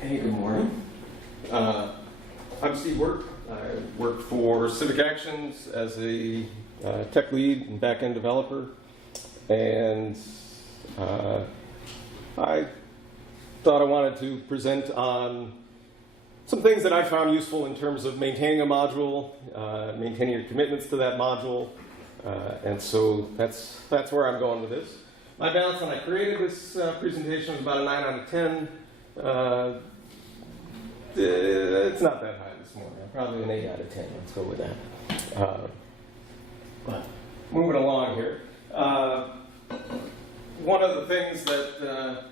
Hey, good morning. I'm Steve Wirt. I work for Civic Actions as a tech lead and back-end developer. And I thought I wanted to present on some things that I found useful in terms of maintaining a module, maintaining your commitments to that module. And so that's where I'm going with this. My balance when I created this presentation was about a 9 out of 10. It's not that high this morning. Probably an 8 out of 10. Let's go with that. But moving along here. One of the things that,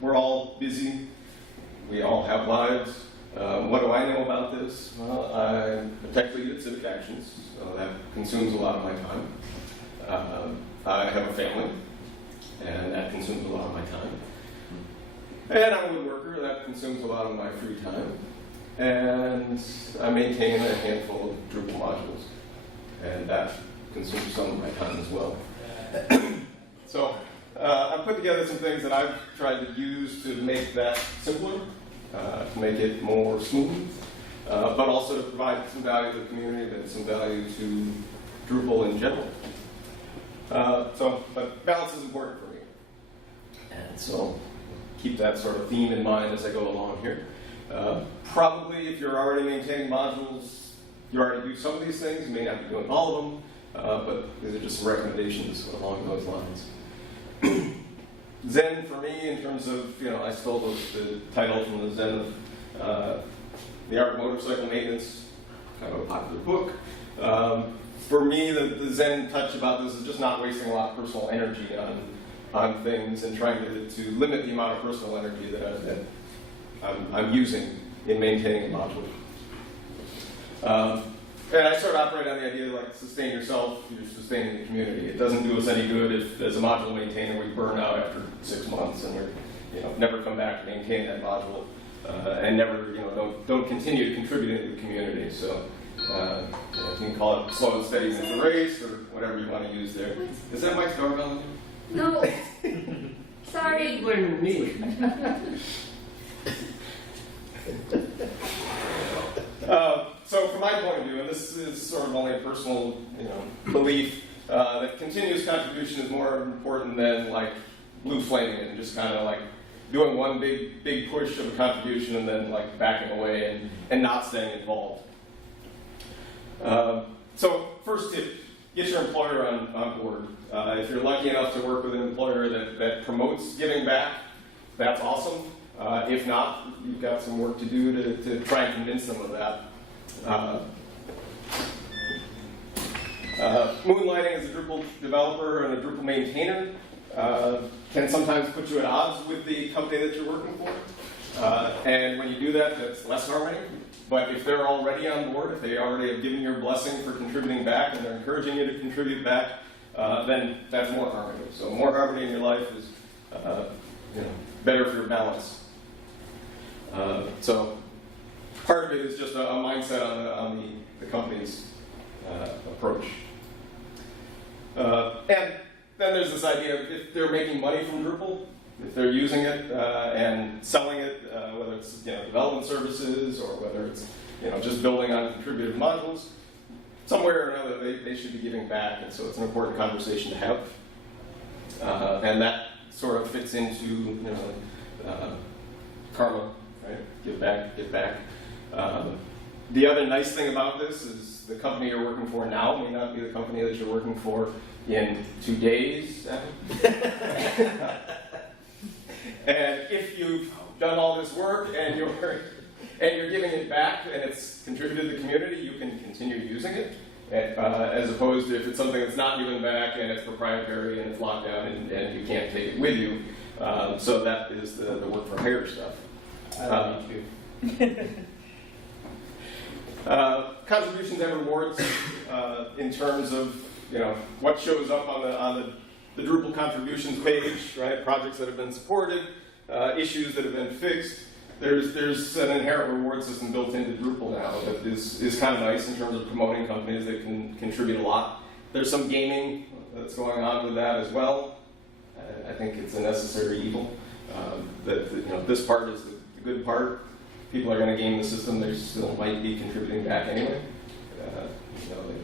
we're all busy. We all have lives. What do I know about this? Well, I'm a tech lead at Civic Actions, so that consumes a lot of my time. I have a family, and that consumes a lot of my time. And I'm a woodworker, that consumes a lot of my free time. And I maintain a handful of Drupal modules, and that consumes some of my time as well. So I've put together some things that I've tried to use to make that simpler, to make it more smooth, but also to provide some value to the community and some value to Drupal in general. But balance is important for me. And so keep that sort of theme in mind as I go along here. Probably if you're already maintaining modules, you already do some of these things. You may not be doing all of them, but these are just some recommendations along those lines. Zen for me, in terms of, I stole the title from the Zen of the Art of Motorcycle Maintenance, kind of a popular book. For me, the Zen touch about this is just not wasting a lot of personal energy on things and trying to limit the amount of personal energy that I'm using in maintaining a module. And I sort of operate on the idea like sustain yourself, you're sustaining the community. It doesn't do us any good if, as a module maintainer, we burn out after 6 months and we're, never come back to maintain that module and never, don't continue contributing to the community. So you can call it slow and steady wins the race or whatever you want to use there. Is that Mike's doorbell? No. Sorry. Blaming me. So from my point of view, and this is sort of only a personal, belief, that continuous contribution is more important than like blue flaming it and just kind of like doing one big push of a contribution and then like backing away and not staying involved. So first tip, get your employer on board. If you're lucky enough to work with an employer that promotes giving back, that's awesome. If not, you've got some work to do to try and convince them of that. Moonlighting as a Drupal developer and a Drupal maintainer can sometimes put you at odds with the company that you're working for. And when you do that, that's less harmony. But if they're already on board, if they already have given your blessing for contributing back and they're encouraging you to contribute back, then that's more harmony. So more harmony in your life is better for your balance. So part of it is just a mindset on the company's approach. And then there's this idea of if they're making money from Drupal, if they're using it and selling it, whether it's development services or whether it's just building on contributed modules, somewhere or another they should be giving back, and so it's an important conversation to have. And that sort of fits into karma, right? Give back, give back. The other nice thing about this is the company you're working for now may not be the company that you're working for in 2 days. And if you've done all this work and you're giving it back and it's contributed to the community, you can continue using it, as opposed to if it's something that's not given back and it's proprietary and it's locked down and you can't take it with you. So that is the work for hire stuff. Contributions and rewards in terms of what shows up on the Drupal contributions page, right? Projects that have been supported, issues that have been fixed. There's an inherent reward system built into Drupal now that is kind of nice in terms of promoting companies that can contribute a lot. There's some gaming that's going on with that as well. I think it's a necessary evil. This part is the good part. People are going to game the system. They still might be contributing back anyway. You know, they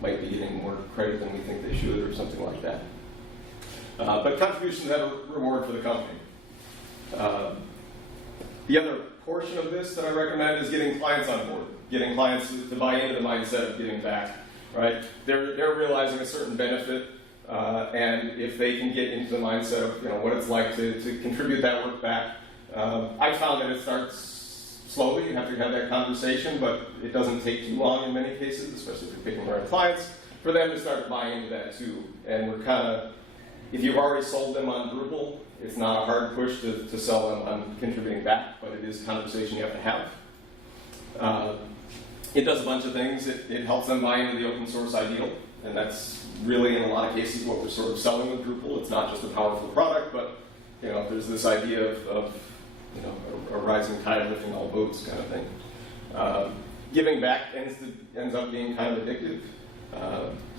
might be getting more credit than we think they should, or something like that. But contributions have a reward for the company. The other portion of this that I recommend is getting clients on board, getting clients to buy into the mindset of giving back. Right? They're realizing a certain benefit, and if they can get into the mindset of what it's like to contribute that work back, I found that it starts slowly. You have to have that conversation, but it doesn't take too long in many cases, especially if you're picking the right clients, for them to start buying into that too. And we're kind of, if you've already sold them on Drupal, it's not a hard push to sell them on contributing back, but it is a conversation you have to have. It does a bunch of things. It helps them buy into the open source ideal, and that's really, in a lot of cases, what we're sort of selling with Drupal. It's not just a powerful product, but there's this idea of a rising tide lifting all boats kind of thing. Giving back ends up being kind of addictive.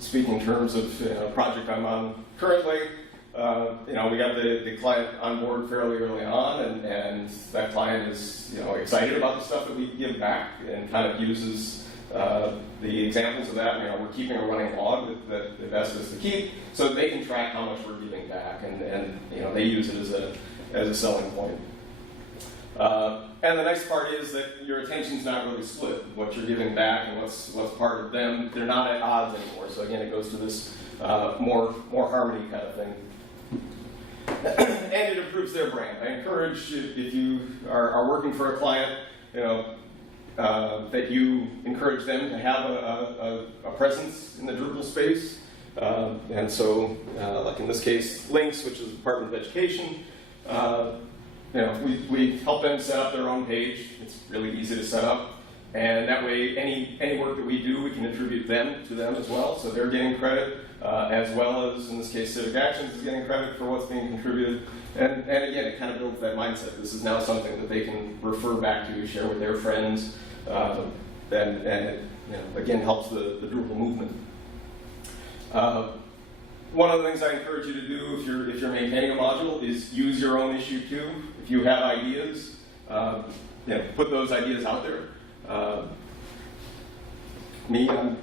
Speaking in terms of a project I'm on currently, we got the client on board fairly early on, and that client is excited about the stuff that we give back, and kind of uses the examples of that. We're keeping a running log that they've asked us to keep, so that they can track how much we're giving back, and they use it as a selling point. And the nice part is that your attention's not really split. What you're giving back and what's part of them, they're not at odds anymore. So again, it goes to this more harmony kind of thing. And it improves their brand. I encourage, if you are working for a client, that you encourage them to have a presence in the Drupal space. And so, like in this case, Links, which is the Department of Education, we help them set up their own page. It's really easy to set up. And that way, any work that we do, we can attribute them to them as well. So they're getting credit, as well as, in this case, Civic Actions is getting credit for what's being contributed. And again, it kind of builds that mindset. This is now something that they can refer back to, share with their friends, and it, again, helps the Drupal movement. One of the things I encourage you to do if you're maintaining a module is use your own issue queue. If you have ideas, put those ideas out there. I'm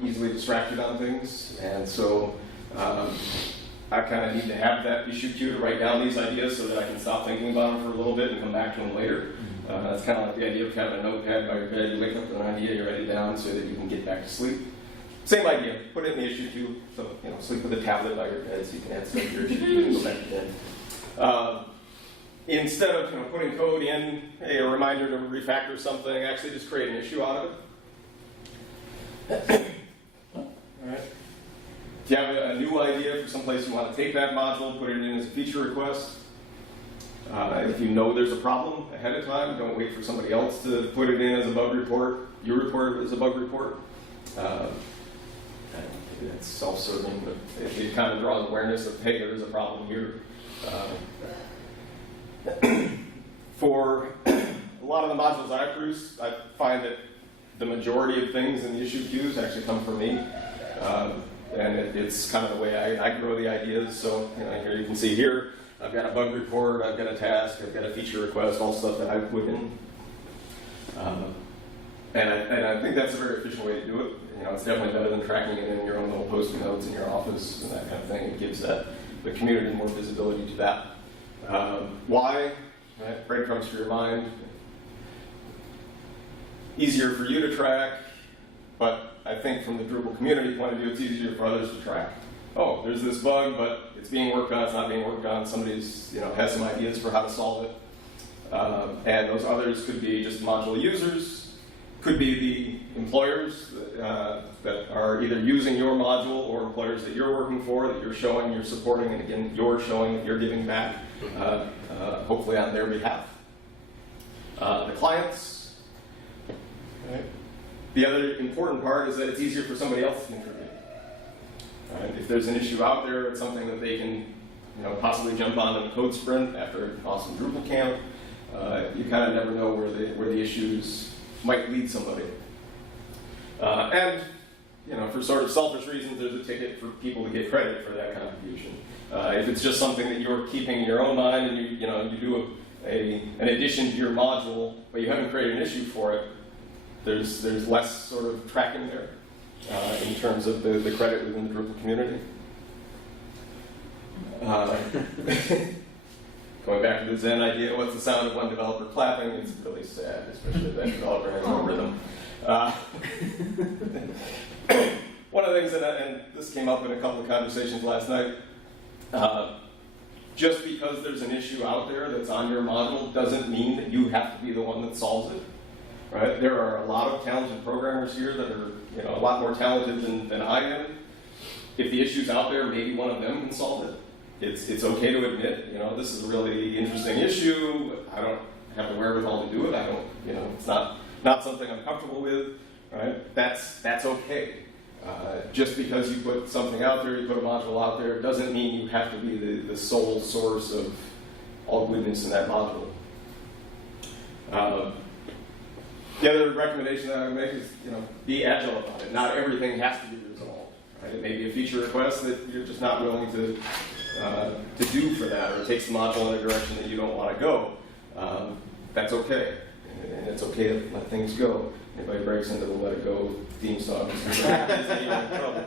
easily distracted on things, and so I kind of need to have that issue queue to write down these ideas so that I can stop thinking about them for a little bit and come back to them later. That's kind of like the idea of having a notepad by your bed. You wake up with an idea, you write it down so that you can get back to sleep. Same idea. Put it in the issue queue. So sleep with a tablet by your bed so you can add stuff to your issue queue and go back to bed. Instead of putting code in, a reminder to refactor something, actually just create an issue out of it. All right. If you have a new idea for someplace you want to take that module, put it in as a feature request. If you know there's a problem ahead of time, don't wait for somebody else to put it in as a bug report. You report it as a bug report. It's self-serving, but it kind of draws awareness of, hey, there is a problem here. For a lot of the modules I produce, I find that the majority of things in the issue queues actually come from me. And it's kind of the way I grow the ideas. So here you can see here, I've got a bug report, I've got a task, I've got a feature request, all stuff that I put in. And I think that's a very efficient way to do it. It's definitely better than tracking it in your own little post-it notes in your office and that kind of thing. It gives the community more visibility to that. Why? Right? Breadcrumbs for your mind. Easier for you to track, but I think from the Drupal community point of view, it's easier for others to track. Oh, there's this bug, but it's being worked on, it's not being worked on. Somebody's has some ideas for how to solve it. And those others could be just module users, could be the employers that are either using your module or employers that you're working for, that you're showing, you're supporting, and again, you're showing that you're giving back, hopefully on their behalf. The clients. Right. The other important part is that it's easier for somebody else to contribute. Right. If there's an issue out there, it's something that they can possibly jump on in a code sprint after an awesome Drupalcamp. You kind of never know where the issues might lead somebody. And for sort of selfish reasons, there's a ticket for people to get credit for that contribution. If it's just something that you're keeping in your own mind and you do an addition to your module, but you haven't created an issue for it, there's less sort of tracking there in terms of the credit within the Drupal community. Going back to the Zen idea, what's the sound of one developer clapping? It's really sad, especially if that developer has no rhythm. One of the things and this came up in a couple of conversations last night, just because there's an issue out there that's on your module doesn't mean that you have to be the one that solves it. Right? There are a lot of talented programmers here that are a lot more talented than I am. If the issue's out there, maybe one of them can solve it. It's okay to admit, this is a really interesting issue. I don't have the wherewithal to do it. I don't, it's not something I'm comfortable with. Right? That's okay. Just because you put something out there, you put a module out there, doesn't mean you have to be the sole source of all goodness in that module. The other recommendation that I would make is, be agile about it. Not everything has to be resolved. Right? It may be a feature request that you're just not willing to do for that, or it takes the module in a direction that you don't want to go. That's okay. And it's okay to let things go. Anybody breaks into the Let It Go theme song, you're in trouble.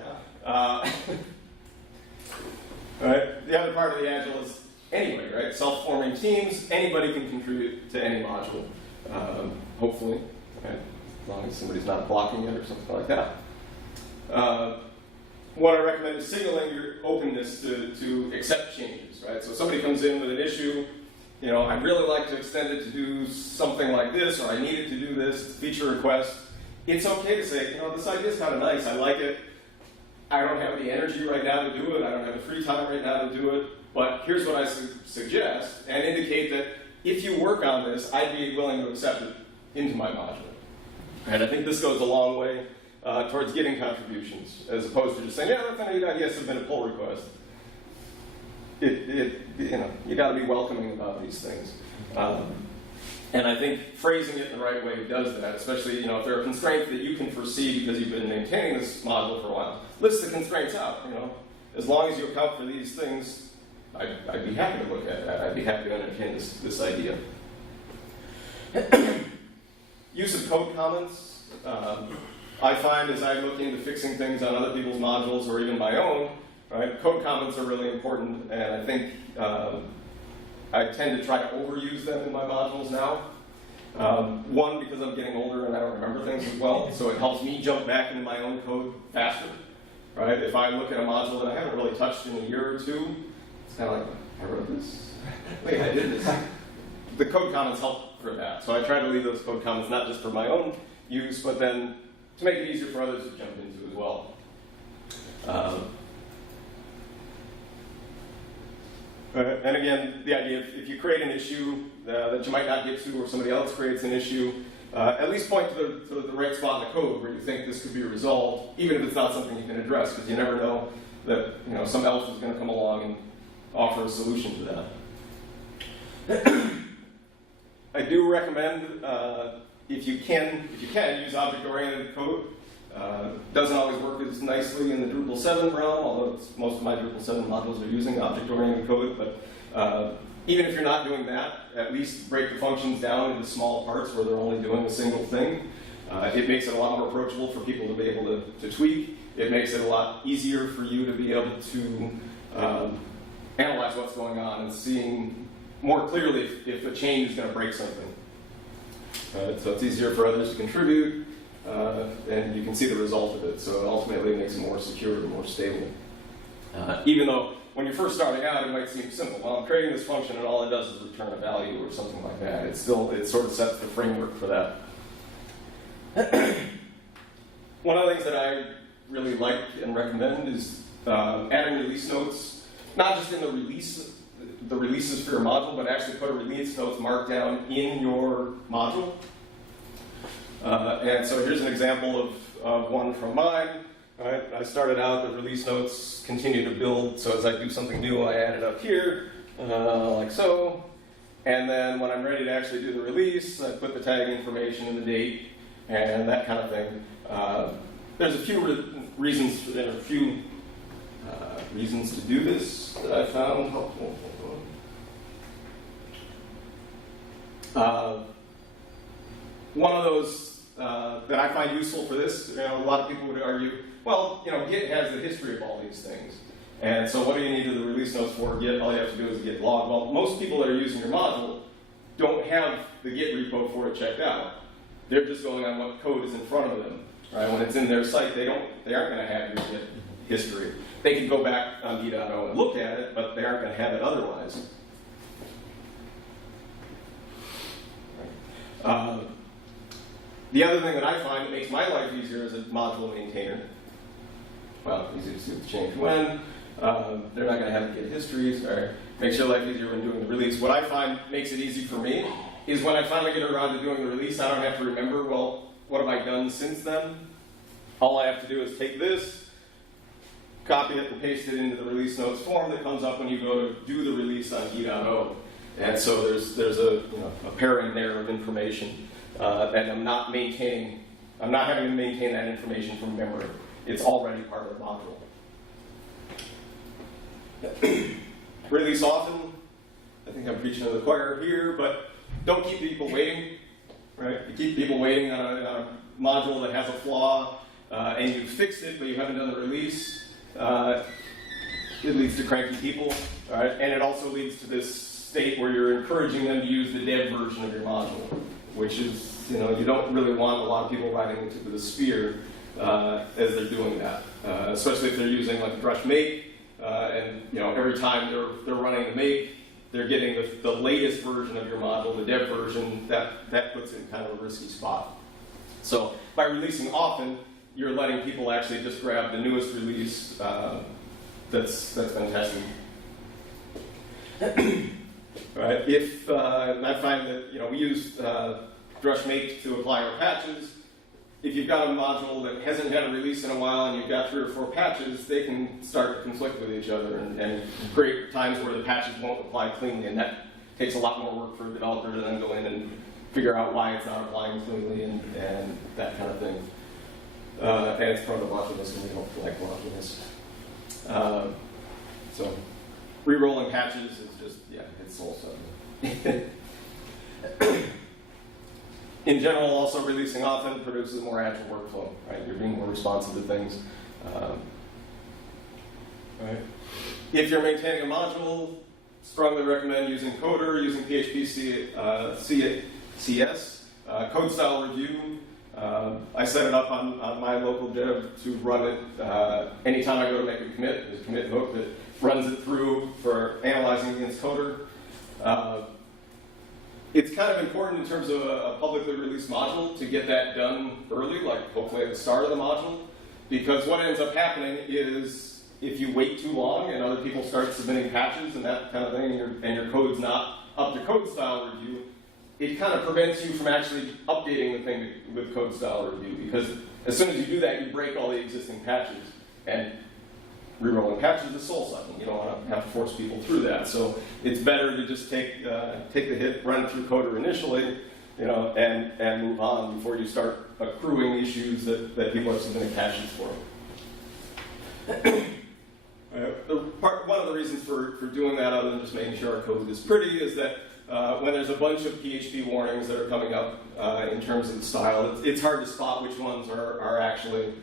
Right? The other part of the Agile is anyway, right? Self-forming teams, anybody can contribute to any module, hopefully, right? As long as somebody's not blocking it or something like that. What I recommend is signaling your openness to accept changes, right? So somebody comes in with an issue, I'd really like to extend it to do something like this, or I need it to do this, it's a feature request. It's okay to say, this idea is kind of nice, I like it. I don't have the energy right now to do it, I don't have the free time right now to do it, but here's what I suggest, and indicate that if you work on this, I'd be willing to accept it into my module. And I think this goes a long way towards getting contributions, as opposed to just saying, yeah, that's a neat idea, submit a pull request. You got to be welcoming about these things. And I think phrasing it in the right way does that, especially if there are constraints that you can foresee because you've been maintaining this module for a while. List the constraints out. As long as you account for these things, I'd be happy to look at that. I'd be happy to entertain this idea. Use of code comments. I find as I look into fixing things on other people's modules or even my own, right, code comments are really important, and I think I tend to try to overuse them in my modules now. One, because I'm getting older and I don't remember things as well, so it helps me jump back into my own code faster. Right? If I look at a module that I haven't really touched in a year or two, it's kind of like, I wrote this? Wait, I did this. The code comments help for that. So I try to leave those code comments not just for my own use, but then to make it easier for others to jump into as well. And again, the idea, if you create an issue that you might not get to, or somebody else creates an issue, at least point to the right spot in the code where you think this could be resolved, even if it's not something you can address, because you never know that some elf is going to come along and offer a solution to that. I do recommend, if you can use object-oriented code. Doesn't always work as nicely in the Drupal 7 realm, although most of my Drupal 7 modules are using object-oriented code. But even if you're not doing that, at least break the functions down into small parts where they're only doing a single thing. It makes it a lot more approachable for people to be able to tweak. It makes it a lot easier for you to be able to analyze what's going on and seeing more clearly if a change is going to break something. So it's easier for others to contribute. And you can see the result of it, so it ultimately makes it more secure and more stable. Even though when you're first starting out, it might seem simple. Well, I'm creating this function and all it does is return a value or something like that. It sort of sets the framework for that. One of the things that I really like and recommend is adding release notes, not just in the releases for your module, but actually put a release notes markdown in your module. And so here's an example of one from mine. Right? I started out, the release notes continue to build, so as I do something new, I add it up here, like so. And then when I'm ready to actually do the release, I put the tag information and the date, and that kind of thing. There's a few reasons reasons to do this that I found helpful. One of those that I find useful for this, a lot of people would argue, well, Git has the history of all these things. And so what do you need the release notes for Git? All you have to do is git log. Well, most people that are using your module don't have the Git repo for it checked out. They're just going on what code is in front of them. Right? When it's in their site, they aren't going to have your Git history. They can go back on D.O and look at it, but they aren't going to have it otherwise. The other thing that I find that makes my life easier as a module maintainer, well, easy to see the change when, they're not going to have to get histories, or makes your life easier when doing the release. What I find makes it easy for me is when I finally get around to doing the release, I don't have to remember, well, what have I done since then? All I have to do is take this, copy it, and paste it into the release notes form that comes up when you go to do the release on D.O. And so there's a pairing there of information. And I'm not having to maintain that information from memory. It's already part of the module. Release often. I think I'm preaching to the choir here, but don't keep people waiting. Right? You keep people waiting on a module that has a flaw, and you fixed it, but you haven't done the release. It leads to cranky people, right? And it also leads to this state where you're encouraging them to use the dev version of your module, which is, you don't really want a lot of people writing into the sphere as they're doing that, especially if they're using like Drush make, and every time they're running the make, they're getting the latest version of your module, the dev version. That puts it in kind of a risky spot. So by releasing often, you're letting people actually just grab the newest release that's been tested. Right. If I find that we use Drush make to apply our patches. If you've got a module that hasn't had a release in a while and you've got 3 or 4 patches, they can start to conflict with each other and create times where the patches won't apply cleanly, and that takes a lot more work for a developer to then go in and figure out why it's not applying cleanly and that kind of thing. And it's part of the blockiness, and we don't like blockiness. So re-rolling patches is just, it's soul-sucking. In general, also releasing often produces a more agile workflow, right? You're being more responsive to things. Right? If you're maintaining a module, strongly recommend using Coder, using PHPCS, code style review. I set it up on my local dev to run it anytime I go to make a commit. There's a commit hook that runs it through for analyzing against Coder. It's kind of important in terms of a publicly released module to get that done early, like hopefully at the start of the module, because what ends up happening is if you wait too long and other people start submitting patches and that kind of thing, and your code's not up to code style review, it kind of prevents you from actually updating the thing with code style review, because as soon as you do that, you break all the existing patches. And rerolling patches is soul-sucking. You don't want to have to force people through that. So it's better to just take the hit, run it through Coder initially, and move on before you start accruing issues that people are submitting patches for. One of the reasons for doing that, other than just making sure our code is pretty, is that when there's a bunch of PHP warnings that are coming up in terms of the style, it's hard to spot which ones are actually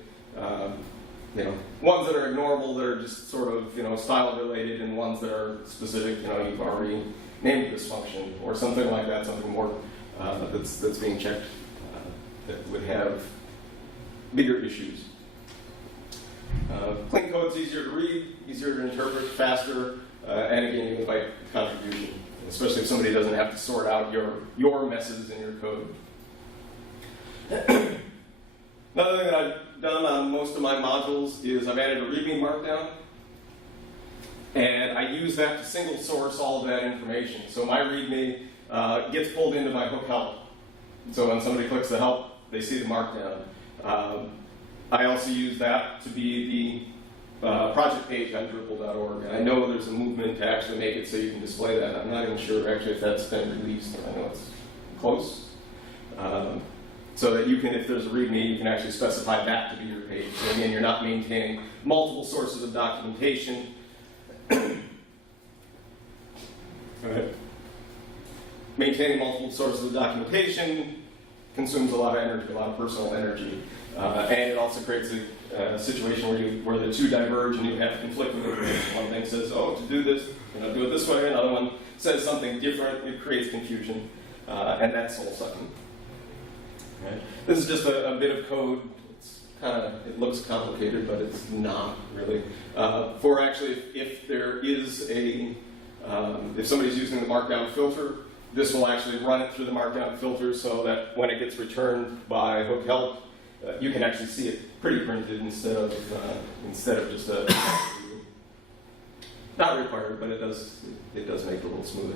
ones that are ignorable, that are just sort of, style related, and ones that are specific, you've already named this function, or something like that, something more that's being checked that would have bigger issues. Clean code's easier to read, easier to interpret, faster, and again, you invite contribution, especially if somebody doesn't have to sort out your messes in your code. Another thing that I've done on most of my modules is I've added a Readme Markdown, and I use that to single source all of that information. So my Readme gets pulled into my hook help. So when somebody clicks the help, they see the Markdown. I also use that to be the project page on Drupal.org. And I know there's a movement to actually make it so you can display that. I'm not even sure actually if that's been released. I know it's close. So that you can, if there's a README, you can actually specify that to be your page. So again, you're not maintaining multiple sources of documentation. All right. maintaining multiple sources of documentation consumes a lot of energy, a lot of personal energy. And it also creates a situation where the two diverge and you have conflicting information. One thing says, oh, to do this, do it this way. Another one says something different. It creates confusion. And that's soul-sucking. Right? This is just a bit of code. It looks complicated, but it's not really. For actually, if there is if somebody's using the Markdown filter, this will actually run it through the Markdown filter so that when it gets returned by hook help, you can actually see it pre-printed instead of just a not required, but it does make it a little smoother.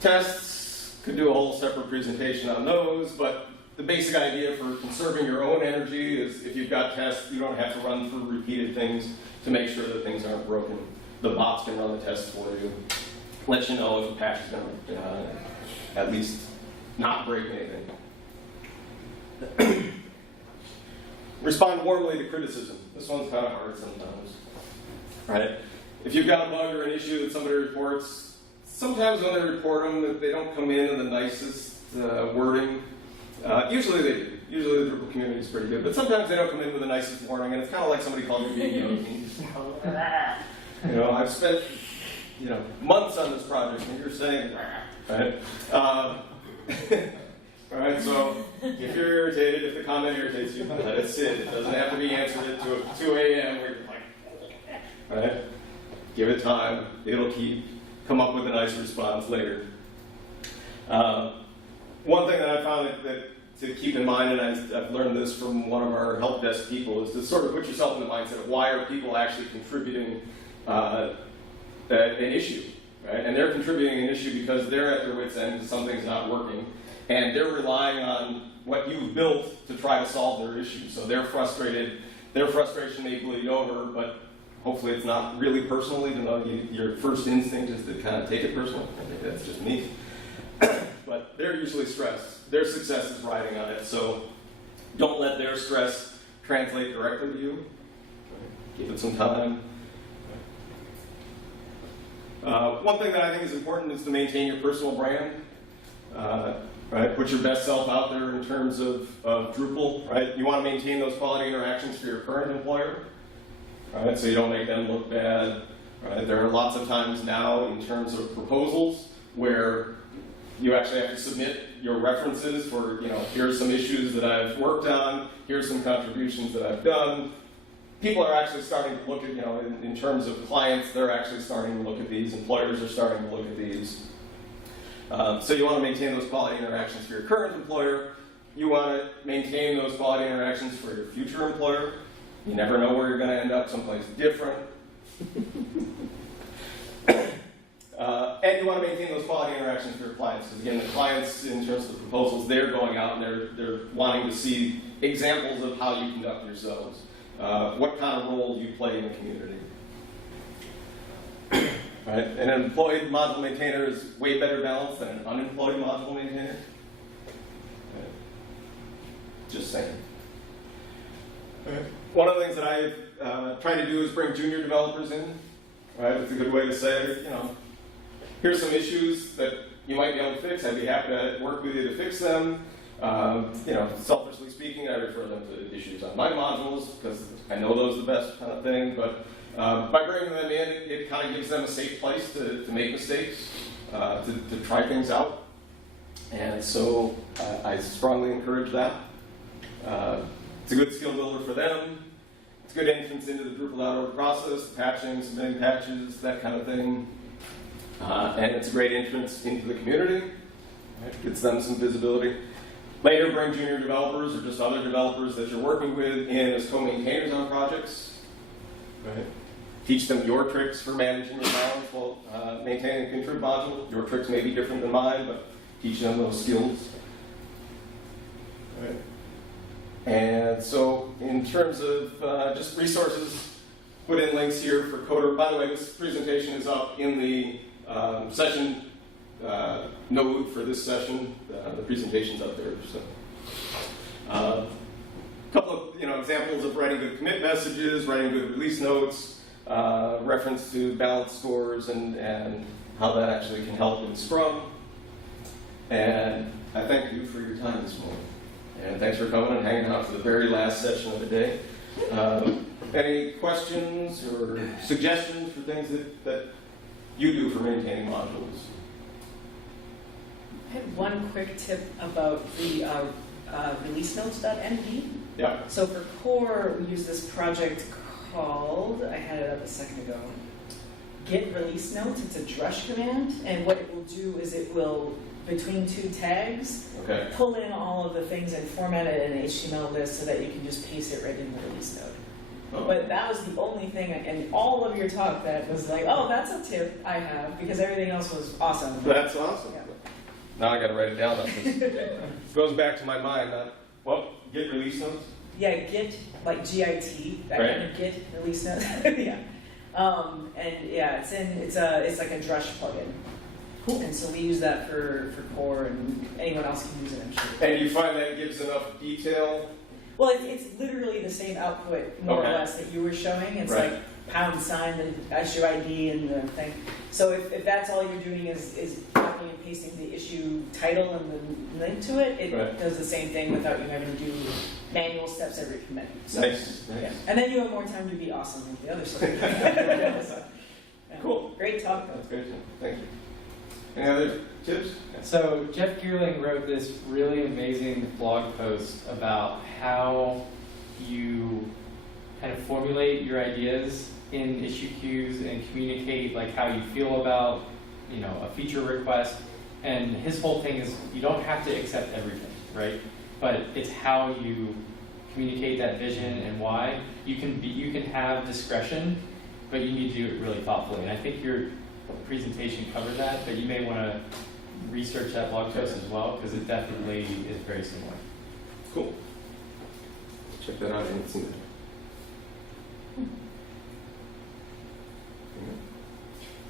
Tests could do a whole separate presentation on those, but the basic idea for conserving your own energy is if you've got tests, you don't have to run through repeated things to make sure that things aren't broken. The bots can run the tests for you, let you know if a patch is going to at least not break anything. Respond warmly to criticism. This one's kind of hard sometimes, right? If you've got a bug or an issue that somebody reports, sometimes when they report them, they don't come in the nicest wording. Usually they do. Usually the Drupal community is pretty good, but sometimes they don't come in with the nicest warning, and it's kind of like somebody calling you being I've spent months on this project, and you're saying, right? All right, so if you're irritated, if the comment irritates you, let it sit. It doesn't have to be answered at 2 a.m. where you're like, right? Give it time. It'll come up with a nice response later. One thing that I found that to keep in mind, and I've learned this from one of our help desk people, is to sort of put yourself in the mindset of why are people actually contributing an issue, right? And they're contributing an issue because they're at their wit's end, something's not working, and they're relying on what you've built to try to solve their issue. So they're frustrated. Their frustration may bleed over, but hopefully it's not really personal, even though your first instinct is to kind of take it personally. I think that's just me. But they're usually stressed. Their success is riding on it, so don't let their stress translate directly to you. Give it some time. One thing that I think is important is to maintain your personal brand. Right? Put your best self out there in terms of Drupal. Right? You want to maintain those quality interactions for your current employer, right? So you don't make them look bad. Right? There are lots of times now in terms of proposals where you actually have to submit your references for, here's some issues that I've worked on, here's some contributions that I've done. People are actually starting to look at, in terms of clients, they're actually starting to look at these. Employers are starting to look at these. So you want to maintain those quality interactions for your current employer. You want to maintain those quality interactions for your future employer. You never know where you're going to end up, someplace different. And you want to maintain those quality interactions for your clients. Because again, the clients, in terms of the proposals, they're going out and they're wanting to see examples of how you conduct yourselves. What kind of role you play in the community. Right? An employed module maintainer is way better balanced than an unemployed module maintainer. Right? Just saying. Right. One of the things that I try to do is bring junior developers in. Right? It's a good way to say, here's some issues that you might be able to fix. I'd be happy to work with you to fix them. Selfishly speaking, I refer them to issues on my modules because I know those are the best kind of thing. But by bringing them in, it kind of gives them a safe place to make mistakes, to try things out. And so I strongly encourage that. It's a good skill builder for them. It's a good entrance into the Drupal.org process, patching, submitting patches, that kind of thing. And it's a great entrance into the community. Right? Gets them some visibility. Later, bring junior developers or just other developers that you're working with in as co-maintainers on projects. Right? Teach them your tricks for managing your balance while maintaining a contrib module. Your tricks may be different than mine, but teach them those skills. Right? And so, in terms of just resources, put in links here for Coder. By the way, this presentation is up in the session node for this session. The presentation's up there. So, a couple of examples of writing good commit messages, writing good release notes, reference to balance scores, and how that actually can help in Scrum. And I thank you for your time this morning. And thanks for coming and hanging out for the very last session of the day. Any questions or suggestions for things that you do for maintaining modules? I have one quick tip about the releasenotes.md. Yeah. So for core, we use this project called, I had it up a second ago, get release notes. It's a drush command, and what it will do is it will, between two tags, pull in all of the things and format it in an HTML list so that you can just paste it right in the release note. Oh. But that was the only thing in all of your talk that was like, oh, that's a tip I have, because everything else was awesome. That's awesome. Yeah. Now I got to write it down. It goes back to my mind. Get release notes? Yeah, Git, like GIT, that Right. kind of Git release note. Yeah. And yeah, it's like a drush plugin. Cool. And so we use that for core, and anyone else can use it, I'm sure. And you find that it gives enough detail? Well, it's literally the same output, more Okay. or less, that you were showing. It's Right. like £, the issue ID, and the thing. So if that's all you're doing is copying and pasting the issue title and the link to it, it Right. does the same thing without you having to do manual steps every commit. So, Nice. yeah. And then you have more time to be awesome with the other stuff. So, yeah. Cool. Great talk, though. That's great. Thank you. Any other tips? So Jeff Geerling wrote this really amazing blog post about how you kind of formulate your ideas in issue queues and communicate like how you feel about, you know, a feature request. And his whole thing is you don't have to accept everything, right? But it's how you communicate that vision and why. You can have discretion, but you need to do it really thoughtfully. And I think your presentation covered that, but you may want to research that blog post as well, because it definitely is very similar. Cool. Check that out. I haven't seen that.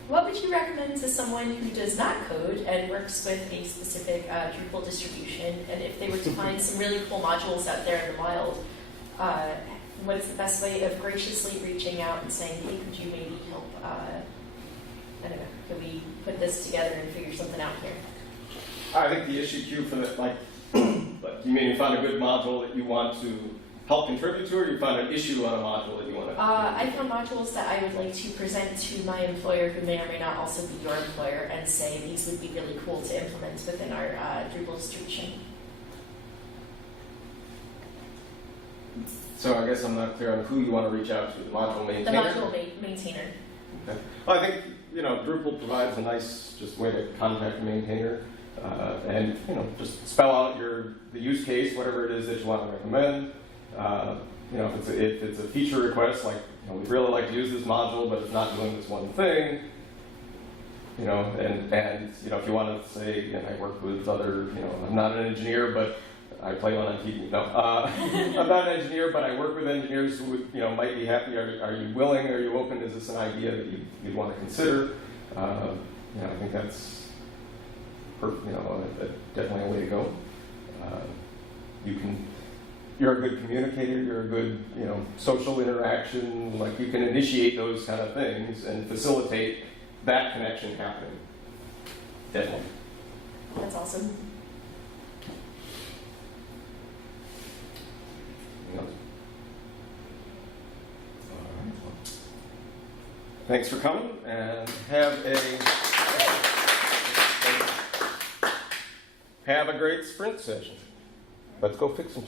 What would you recommend to someone who does not code and works with a specific Drupal distribution? And if they were to find some really cool modules out there in the wild, what is the best way of graciously reaching out and saying, hey, could you maybe help, I don't know, could we put this together and figure something out here? I think the issue queue for that, like you mean you found a good module that you want to help contribute to, or you found an issue on a module that you want to? I found modules that I would like to present to my employer, who may or may not also be your employer, and say these would be really cool to implement within our Drupal distribution. So I guess I'm not clear on who you want to reach out to, the module The maintainer? module maintainer. Okay. Well, I think, Drupal provides a nice just way to contact a maintainer, and, just spell out the use case, whatever it is that you want to recommend. If it's a feature request, like, we'd really like to use this module, but it's not doing this one thing, and if you want to say, I work with other, I'm not an engineer, but I play one on TV. No, I'm not an engineer, but I work with engineers who might be happy. Are you willing? Are you open? Is this an idea that you'd want to consider? I think that's definitely a way to go. You're a good communicator. You're a good social interaction. Like, you can initiate those kind of things and facilitate that connection happening. Definitely. That's awesome. Thanks for coming, and have a great sprint session. Let's go fix some